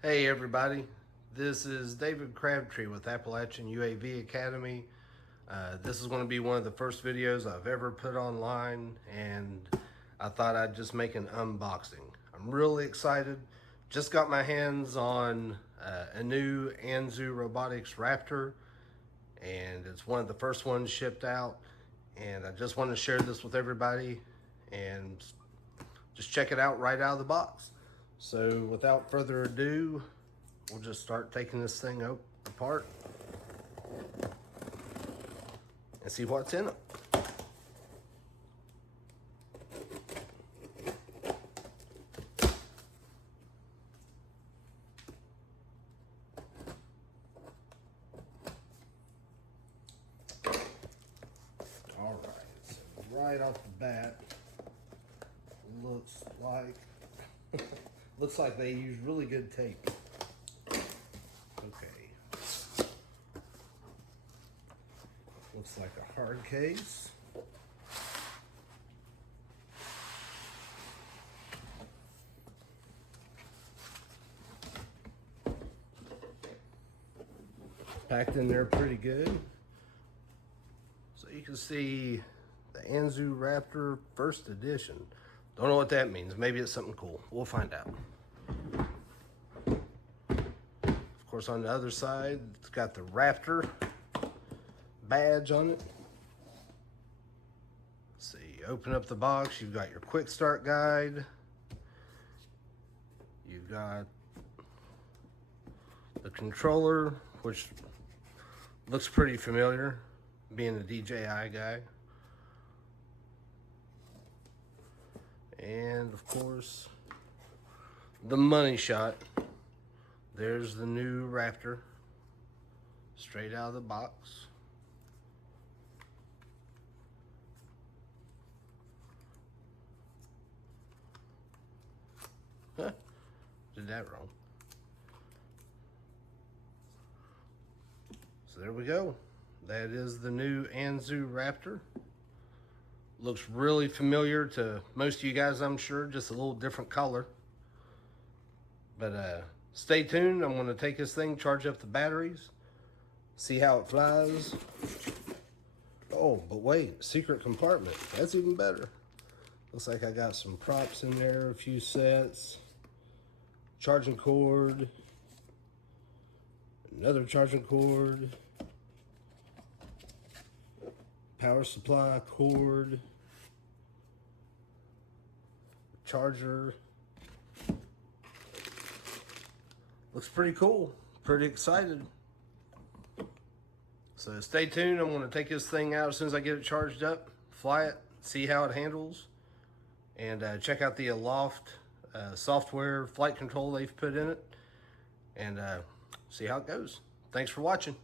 Hey everybody, this is David Crabtree with Appalachian UAV Academy. This is going to be one of the first videos I've ever put online, and I thought I'd just make an unboxing. I'm really excited. Just got my hands on a new Anzu Robotics Raptor, and it's one of the first ones shipped out, and I just want to share this with everybody and just check it out right out of the box. So without further ado, we'll just start taking this thing apart and see what's in it. All right, so right off the bat, looks like they use really good tape. Okay. Looks like a hard case. Packed in there pretty good. So you can see the Anzu Raptor First Edition. Don't know what that means. Maybe it's something cool. We'll find out. Of course, on the other side, it's got the Raptor badge on it. Let's see, open up the box. You've got your quick start guide. You've got the controller, which looks pretty familiar, being a DJI guy. And of course, the money shot. There's the new Raptor, straight out of the box. Huh, did that wrong. So there we go. That is the new Anzu Raptor. Looks really familiar to most of you guys, I'm sure, just a little different color. But stay tuned. I'm going to take this thing, charge up the batteries, see how it flies. Oh, but wait, secret compartment. That's even better. Looks like I got some props in there, a few sets, charging cord, another charging cord, power supply cord, charger. Looks pretty cool. Pretty excited. So stay tuned. I'm going to take this thing out as soon as I get it charged up, fly it, see how it handles, and check out the Aloft software flight control they've put in it, and see how it goes. Thanks for watching.